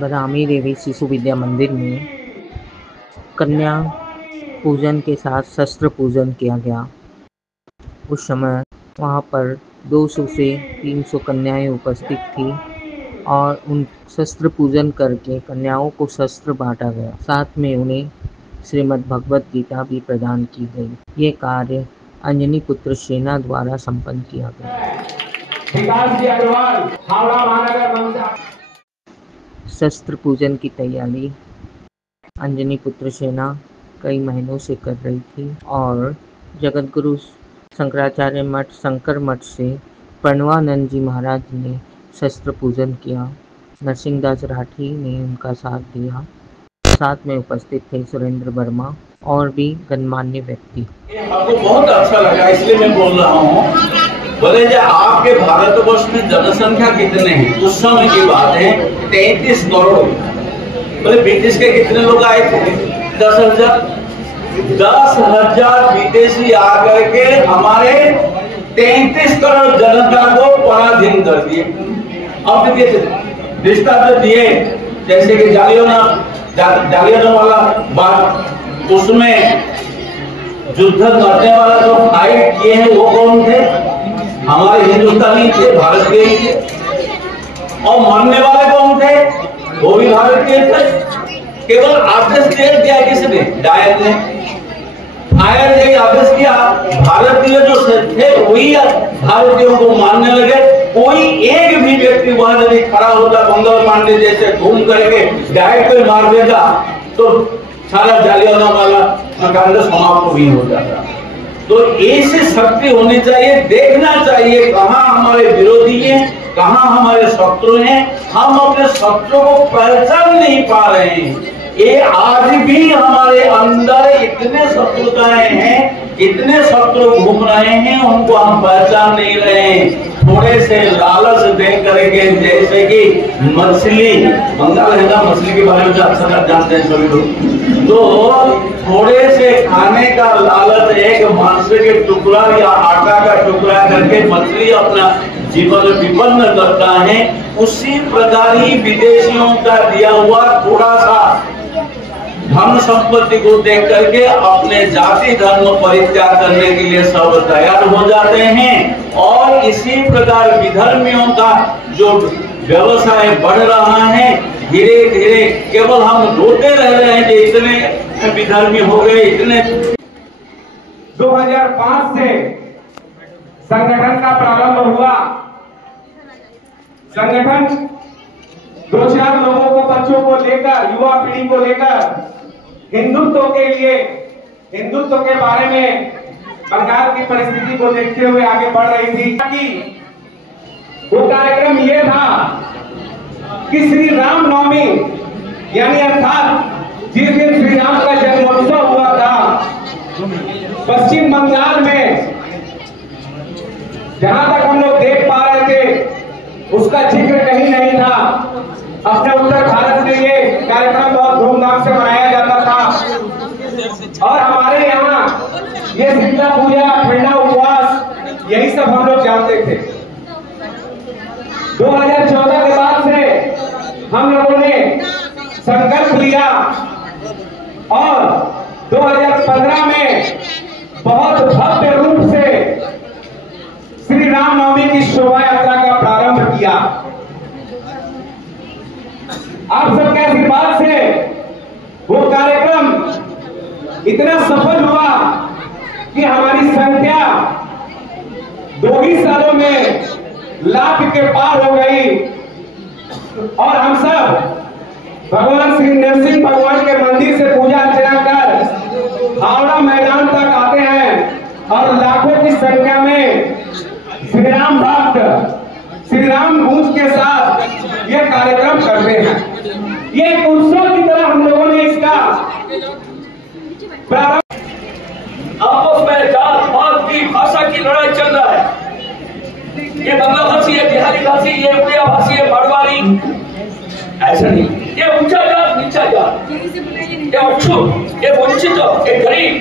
बदामी देवी शिशु विद्या मंदिर में कन्या पूजन के साथ शस्त्र पूजन किया गया। उस समय वहाँ पर 200 से 300 कन्याएं उपस्थित थी और उन शस्त्र पूजन करके कन्याओं को शस्त्र बांटा गया। साथ में उन्हें श्रीमद् भगवत गीता भी प्रदान की गई। ये कार्य अंजनी पुत्र सेना द्वारा संपन्न किया गया। शस्त्र पूजन की तैयारी अंजनी पुत्र सेना कई महीनों से कर रही थी और जगतगुरु शंकराचार्य मठ शंकर मठ से प्रणवानंद जी महाराज ने शस्त्र पूजन किया। नरसिंहदास राठी ने उनका साथ दिया। साथ में उपस्थित थे सुरेंद्र वर्मा और भी गणमान्य व्यक्ति। आपको बहुत अच्छा लगा इसलिए मैं बोल रहा हूँ। बोले जो आपके भारतवर्ष में जनसंख्या कितने हैं? उस समय की बात है 33 करोड़। बोले ब्रिटिश के कितने लोग आए थे? 10,000। 10,000 विदेशी आकर के हमारे 33 करोड़ जनता को पराधीन कर दिए। अब देखिए दृष्टांत दिए जैसे कि जालियानवाला बाग, उसमें युद्ध करने वाला जो फाइट किए हैं वो कौन थे? हमारे हिंदुस्तानी थे, भारत के ही थे। और मरने वाले कौन थे? वो भी भारत के थे। केवल आदेश दिया किसने? डायर ने। फायर यही आदेश किया, भारतीय जो थे वही भारतीयों को मारने लगे। कोई एक भी व्यक्ति वहां यदि खड़ा होता मंगल पांडे जैसे घूम करके डायरेक्ट पे मार देता तो सारा जालियानवाला कांड समाप्त भी हो जाता। तो ऐसी शक्ति होनी चाहिए, देखना चाहिए कहां हमारे विरोधी हैं, कहां हमारे शत्रु हैं। हम अपने शत्रु को पहचान नहीं पा रहे हैं। ये आज भी हमारे अंदर इतने शत्रुताएं हैं, इतने शत्रु घूम रहे हैं, उनको हम पहचान नहीं रहे हैं। थोड़े से लालच दे करके, जैसे कि मछली, बंगाल है ना, मछली के बारे में अच्छा जानते हैं सभी लोग। तो थोड़े से खाने का लालच, एक मांस के टुकड़ा या आटा का टुकड़ा करके मछली अपना जीवन विपन्न करता है। उसी प्रकार ही विदेशियों का दिया हुआ थोड़ा सा धन संपत्ति को देख करके अपने जाति धर्म परित्याग करने के लिए सब तैयार हो जाते हैं। और इसी प्रकार विधर्मियों का जो व्यवसाय बढ़ रहा है, धीरे धीरे केवल हम रोते रह रहे हैं कि इतने विधर्मी हो गए, इतने। 2005 से संगठन का प्रारंभ हुआ। संगठन 2-4 लोगों को, बच्चों को लेकर, युवा पीढ़ी को लेकर हिंदुत्व के लिए, हिंदुत्व के बारे में बंगाल की परिस्थिति को देखते हुए आगे बढ़ रही थी। वो कार्यक्रम ये था कि श्री राम नवमी यानी अर्थात जिस दिन श्री राम का जन्मोत्सव हुआ था, पश्चिम बंगाल में जहां तक हम लोग देख पा रहे थे उसका जिक्र कहीं नहीं था। अपने उत्तर भारत में ये कार्यक्रम बहुत धूमधाम से मनाया जाता था और हमारे यहाँ ये शीतला पूजा, ठंडा उपवास, यही सब हम लोग जानते थे। 2014 के बाद से हम लोगों ने संकल्प लिया और 2015 में बहुत भव्य रूप से श्री रामनवमी की शोभा यात्रा का प्रारंभ किया। आप सबके आशीर्वाद से वो कार्यक्रम इतना सफल हुआ कि हमारी संख्या 2 ही सालों में लाख के पार हो गई और हम सब भगवान श्री नरसिंह भगवान के मंदिर से पूजा अर्चना कर हावड़ा मैदान तक आते हैं और लाखों की संख्या में श्री राम भक्त श्री राम गूंज के साथ ये कार्यक्रम करते हैं। ये एक उत्सव की तरह हम लोगों ने इसका प्रारंभ। आपस में जात पात की भाषा की लड़ाई चल रहा है। ये बंगला भाषी है, बिहारी भाषी, ये उड़िया भाषी है, मारवाड़ी, ऐसा नहीं। ये ऊंचा जात, नीचा जात, ये अछूत, ये वंचित, ये गरीब,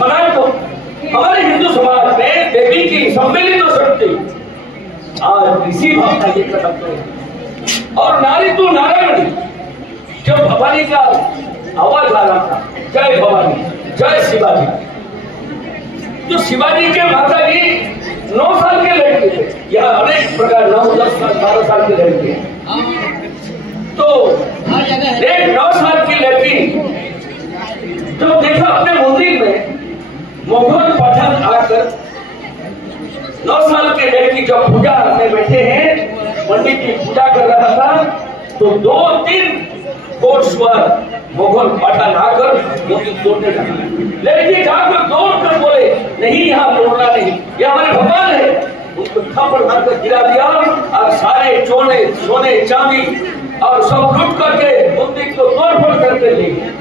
मनाए तो हमारे हिंदू समाज में देवी की सम्मिलित शक्ति आज इसी भाषा ये खत्म करेगी। और नारी तो नारायणी, जब भवानी का आवाज आ रहा था, जय भवानी जय शिवाजी, तो शिवाजी के माता जी 9 साल के लड़के थे, या अनेक प्रकार 9, 10 साल 12 साल के लड़के, तो एक 9 साल की लड़की जब देखा अपने मंदिर में मुगल पठान आकर, 9 साल के लड़की जब पूजा में बैठे हैं, पंडित जी पूजा कर रहा था, तो 2-3 कोट स्वर मुगल पठान आकर मंदिर तोड़ने लगा। लड़की जाकर दौड़ कर बोले, नहीं यहाँ तोड़ना नहीं, ये हमारे भगवान है। उनको थप्पड़ मारकर गिरा दिया और सारे सोने चांदी और सब लूट करके मंदिर को तोड़-फोड़ करके ले गए।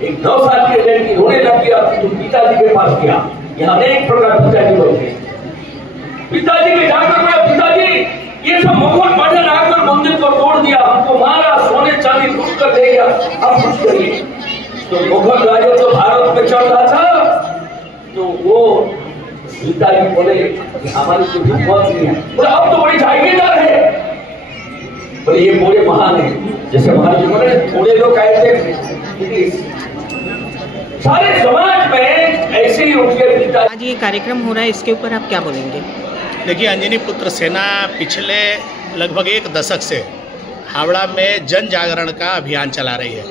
एक 9 साल की लड़की रोने लग गया, तो पिताजी के पास गया। यहाँ अनेक प्रकार पिताजी होते, पिताजी के जाकर बोला, पिताजी ये सब मुगल पठान आकर मंदिर को तोड़ दिया, हमको मारा, सोने चांदी लूट कर ले गया, अब कुछ करिए। तो मुगल राजा तो भारत में चल रहा था, तो वो पिताजी बोले कि हमारी तो हिम्मत नहीं है। बोले अब तो बड़ी जागीरदार है, बोले ये पूरे महान है, जैसे महाराज जी बोले थोड़े लोग आए थे, सारे समाज में ऐसे ही उनके पिता। आज ये कार्यक्रम हो रहा है, इसके ऊपर आप क्या बोलेंगे? देखिए, अंजनी पुत्र सेना पिछले लगभग 1 दशक से हावड़ा में जन जागरण का अभियान चला रही है,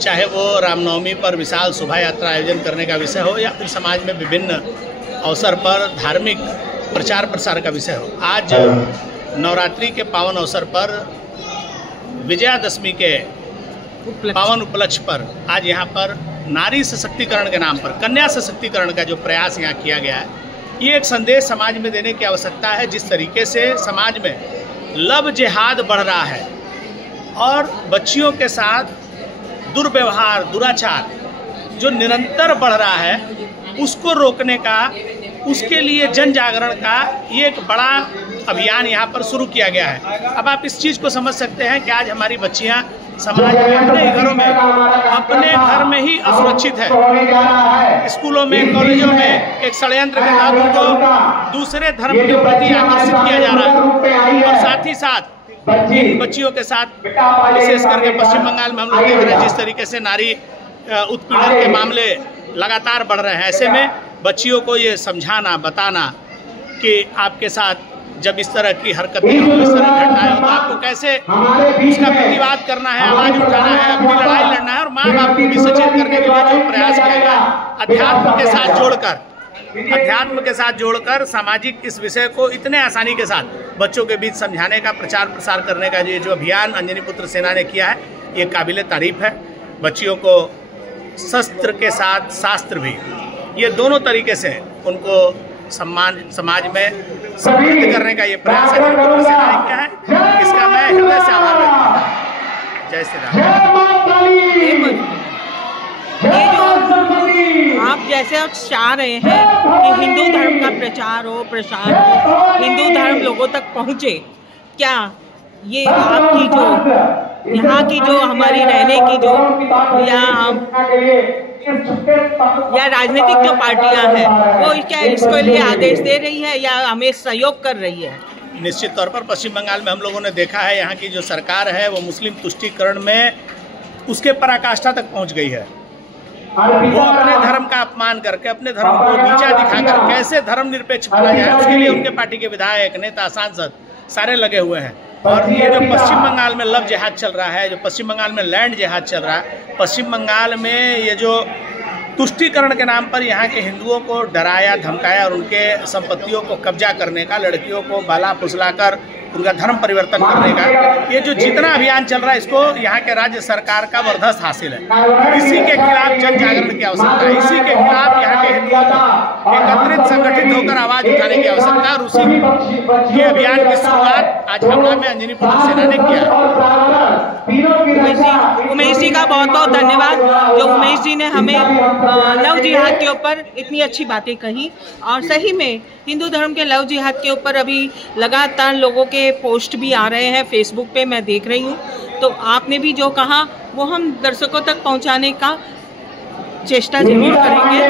चाहे वो रामनवमी पर विशाल शोभा यात्रा आयोजन करने का विषय हो या फिर समाज में विभिन्न अवसर पर धार्मिक प्रचार प्रसार का विषय हो। आज नवरात्रि के पावन अवसर पर, विजयादशमी के पावन उपलक्ष्य पर, आज यहाँ पर नारी सशक्तिकरण के नाम पर कन्या सशक्तिकरण का जो प्रयास यहाँ किया गया है, ये एक संदेश समाज में देने की आवश्यकता है। जिस तरीके से समाज में लव जिहाद बढ़ रहा है और बच्चियों के साथ दुर्व्यवहार, दुराचार जो निरंतर बढ़ रहा है, उसको रोकने का, उसके लिए जन जागरण का ये एक बड़ा अभियान यहाँ पर शुरू किया गया है। अब आप इस चीज़ को समझ सकते हैं कि आज हमारी बच्चियाँ समाज में अपने घरों में, अपने घर में ही असुरक्षित है। स्कूलों में, कॉलेजों में एक षड्यंत्र के तहत उनको दूसरे धर्म के प्रति आकर्षित किया जा रहा है, और साथ ही साथ बच्चियों के साथ, विशेष करके पश्चिम बंगाल में हम लोग देख रहे हैं जिस तरीके से नारी उत्पीड़न के मामले लगातार बढ़ रहे हैं। ऐसे में बच्चियों को ये समझाना, बताना कि आपके साथ जब इस तरह की हरकतें हो, इस तरह की घटनाएं हो, तो आपको कैसे उसका प्रतिवाद करना है, आवाज उठाना है, अपनी लड़ाई लड़ना है। और माँ बाप को भी सचेत करने के लिए जो प्रयास किया गया, अध्यात्म के साथ जोड़कर सामाजिक इस विषय को इतने आसानी के साथ बच्चों के बीच समझाने का, प्रचार प्रसार करने का ये जो अभियान अंजनी पुत्र सेना ने किया है, ये काबिले तारीफ है। बच्चियों को शस्त्र के साथ शास्त्र भी, ये दोनों तरीके से उनको सम्मान समाज में समृद्ध करने का ये प्रयास अंजनी पुत्र सेना ने किया है। इसका मैं हृदय से आभार व्यक्त करता हूँ। जय श्री राम। ये जो आप जैसे आप चाह रहे हैं कि हिंदू धर्म का प्रचार हो, प्रसार हो, हिंदू धर्म लोगों तक पहुँचे, क्या ये आपकी जो यहाँ की जो हमारी रहने की जो या राजनीतिक जो पार्टियां हैं, वो क्या इसके लिए आदेश दे रही है या हमें सहयोग कर रही है? निश्चित तौर पर पश्चिम बंगाल में हम लोगों ने देखा है, यहाँ की जो सरकार है वो मुस्लिम तुष्टीकरण में उसके पराकाष्ठा तक पहुँच गई है। वो अपने धर्म का अपमान करके, अपने धर्म को नीचा दिखाकर कैसे धर्मनिरपेक्ष बना जाए, उसके लिए उनके पार्टी के विधायक, नेता, सांसद सारे लगे हुए हैं। और ये जो पश्चिम बंगाल में लव जिहाद चल रहा है, जो पश्चिम बंगाल में लैंड जिहाद चल रहा है, पश्चिम बंगाल में ये जो तुष्टीकरण के नाम पर यहाँ के हिंदुओं को डराया, धमकाया और उनके संपत्तियों को कब्जा करने का, लड़कियों को बाला फुसलाकर उनका धर्म परिवर्तन करने का ये जो जितना अभियान चल रहा है, इसको यहाँ के राज्य सरकार का बर्दाश्त हासिल है। इसी के खिलाफ जन जागरण की आवश्यकता है, इसी के खिलाफ यहाँ के हिंदुओं को एकत्रित संगठित होकर आवाज उठाने की आवश्यकता है। और उसी के अभियान की शुरुआत आज हावड़ा में अंजनी पुत्र सेना ने किया। उमेश जी का बहुत बहुत धन्यवाद, जो उमेश जी ने हमें लव जिहाद के ऊपर इतनी अच्छी बातें कही। और सही में हिंदू धर्म के लव जिहाद के ऊपर अभी लगातार लोगों के पोस्ट भी आ रहे हैं, फेसबुक पे मैं देख रही हूँ। तो आपने भी जो कहा वो हम दर्शकों तक पहुँचाने का चेष्टा जरूर करेंगे।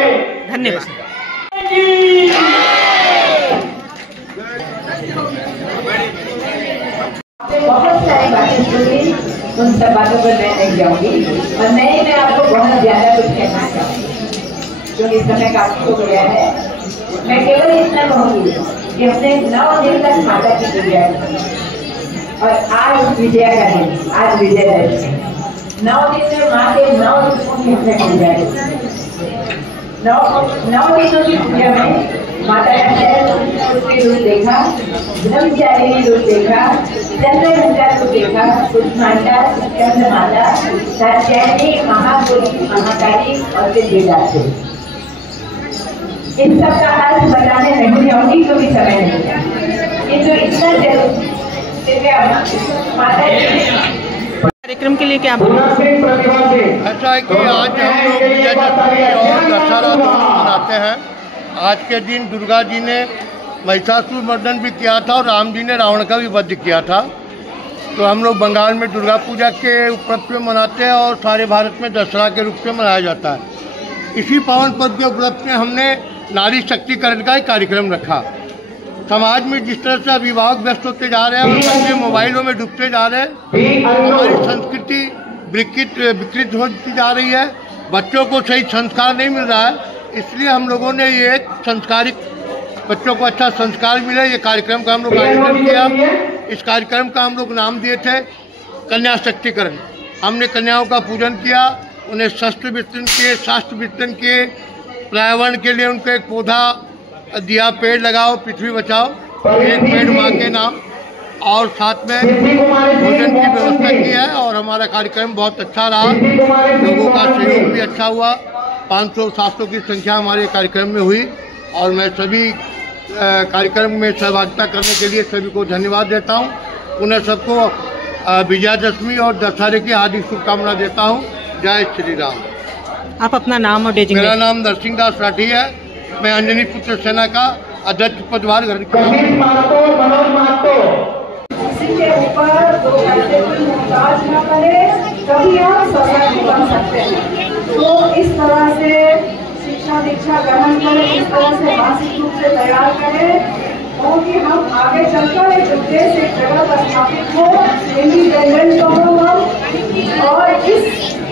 धन्यवाद। उन सब बातों पर मैं नहीं जाऊंगी और मैं आपको बहुत ज्यादा कुछ कहना चाहूँगी क्योंकि इस समय काफी हो गया है। मैं केवल इतना कहूंगी कि हमने 9 दिन तक माता की पूजा की और आज विजया का दिन, आज विजयदशमी। 9 दिन में माँ के 9 रूपों की हमने पूजा की। 9 दिनों की पूजा में माता का रूप देखा, ब्रह्मचारिणी रूप देखा, चंद्रघंटा रूप देखा, कुष्मांडा, स्कंदमाला, दाक्षायणी, महागौरी, महाकाली और फिर लीलावती। इन सब का अर्थ बताने नहीं जाऊंगी क्योंकि समय नहीं है, किंतु इतना जरूर माता कार्यक्रम के लिए क्या ऐसा है कि आज हम लोग विजयदशमी और दशहरा दोनों मनाते हैं। आज के दिन दुर्गा जी ने महिषासुर मर्दन भी किया था और राम जी ने रावण का भी वध किया था। तो हम लोग बंगाल में दुर्गा पूजा के उपलक्ष्य में मनाते हैं और सारे भारत में दशहरा के रूप में मनाया जाता है। इसी पावन पर्व के उपलक्ष्य में हमने नारी शक्तिकरण का एक कार्यक्रम रखा। समाज में जिस तरह से अभिभावक व्यस्त होते जा रहे हैं और बच्चे मोबाइलों में डूबते जा रहे हैं, हमारी संस्कृति विकृत होती जा रही है, बच्चों को सही संस्कार नहीं मिल रहा है। इसलिए हम लोगों ने ये एक संस्कारिक, बच्चों को अच्छा संस्कार मिले, ये कार्यक्रम का हम लोग आयोजन किया। इस कार्यक्रम का हम लोग नाम दिए थे कन्या शक्तिकरण। हमने कन्याओं का पूजन किया, उन्हें शस्त्र वितरण किए, शास्त्र वितरण किए, पर्यावरण के लिए उनको एक पौधा दिया, पेड़ लगाओ पृथ्वी बचाओ, एक पेड़ माँ के नाम, और साथ में भोजन की व्यवस्था की है। और हमारा कार्यक्रम बहुत अच्छा रहा, लोगों का सहयोग भी अच्छा हुआ। 500-700 की संख्या हमारे कार्यक्रम में हुई और मैं सभी कार्यक्रम में सहभागिता करने के लिए सभी को धन्यवाद देता हूँ। उन्हें सबको विजयादशमी और दशहरे की हार्दिक शुभकामना देता हूँ। जय श्री राम। आप अपना नाम और डेजिग्नेशन। मेरा नाम नरसिंहदास राठी है। मैं अंजनी पुत्र सेना का अध्यक्ष पदभार ग्रहण किया हूँ। के ऊपर दो पैसे की मोहताज न करे, तभी हम सशक्त बन सकते हैं। तो इस तरह से शिक्षा दीक्षा ग्रहण करें, इस तरह से मानसिक रूप से तैयार करें और कि हम आगे चलकर एक उद्देश्य, एक जगत स्थापित हो, इंडिपेंडेंट हो हम। और इस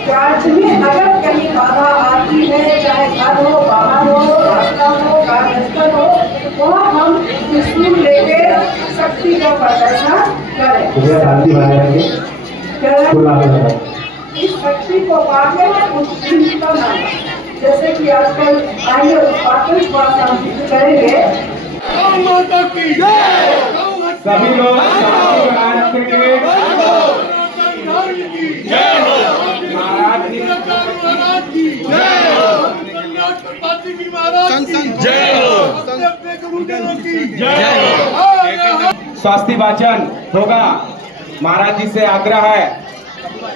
कार्य में अगर कहीं बाधा आती है, चाहे घर हो, बाहर हो, रास्ता हो, कार्यस्थल हो, तो हम स्कूल लेके शक्ति का प्रदर्शन करें। इस शक्ति को पाने में उत्सुकता न, जैसे कि आजकल आइए उत्पादन करेंगे। सभी लोग स्वास्थ्य वाचन होगा। महाराज जी से आग्रह है,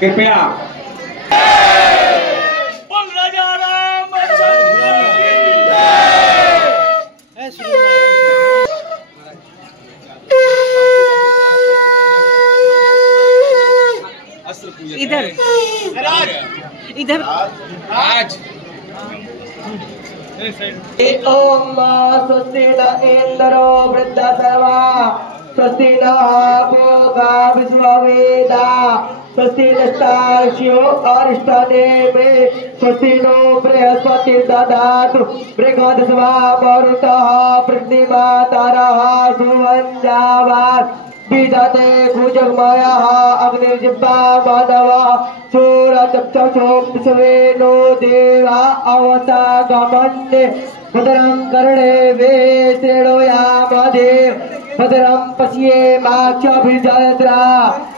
कृपया इधर इधर आज ओम स्वस्ति न इंद्रो वृद्ध सर्वा स्वस्ति न भोगा विश्ववेदा स्वस्ति नस्तार्क्ष्यो अरिष्टनेमे स्वस्ति नो बृहस्पति ददातु बृहस्पतिर्वा मरुतः पृथ्वीमातरः सुवञ्जावात् विदते भुजगमयः अग्निर्जिह्वा मानवः शूरचक्षुषो विश्वेनो देवा अवतागमन्ये भद्रं कर्णेभिः शृणुयामदेव भद्रं पश्येमाक्षभिर्जत्रा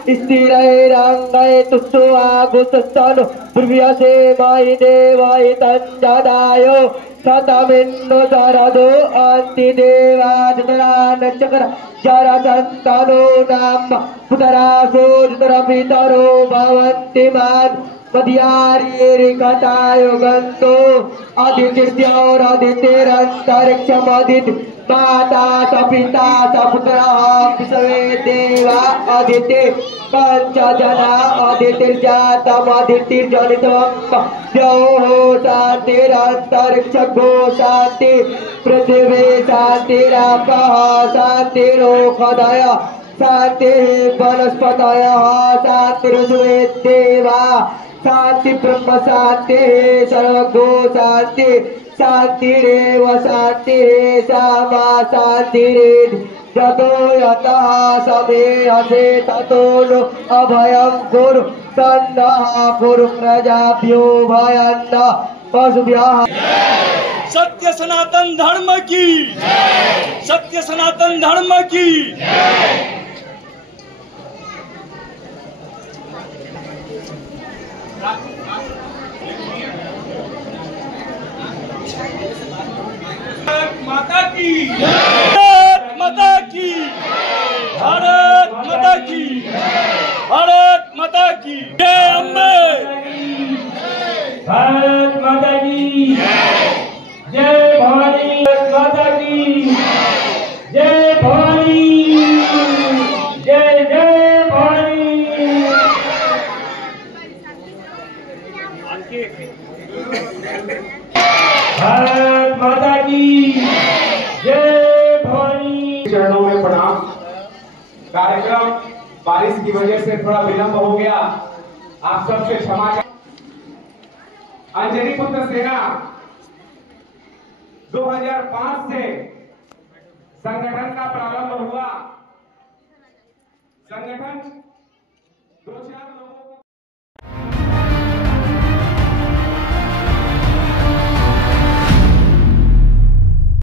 स्थिरैरङ्गैः तुष्टुवागुस्तनु पूर्व्यसे मयि देवै तञ्जदायो शतमिन्नो शरदो अन्तिदेवादितरा नक्षत्र जरसन्तनो नाम पुतरासो जितरपितरो भवन्ति मान् मध्यार्येरिकतायो गन्तो अदितिर्द्यौरदितिरन्तरिक्षमदिति माता स पिता स पुत्रः विश्वे देवा अदिति पंचजना अदितिर्जातमदितिर्जनितम् द्यौः शान्तिरन्तरिक्षगो शान्ति पृथिवी शान्तिरापः शान्तिरोषधयः शांति वनस्पतयः शान्तिर्विश्वेदेवा शांति ब्रह्म शांति सर्वगो शांति शांतिरेव शांति सामा शांतिरेव जतो यतः समे हसे ततो नो अभयं गुरु सन्नः गुरु प्रजाभ्यो भयन्न पशुभ्यः। सत्य सनातन धर्म की, सत्य सनातन धर्म की। भारत माता की, भारत माता की, भारत माता की, भारत माता की जय अम्बे, भारत माता की जय भवानी, भारत माता की जय भवानी, जय जय भवानी। भारत माता की जय भवानी। चरणों में प्रणाम। कार्यक्रम बारिश की वजह से थोड़ा विलंब हो गया, आप सबसे क्षमा। अंजनी पुत्र सेना 2005 से संगठन का प्रारंभ हुआ। संगठन 2-4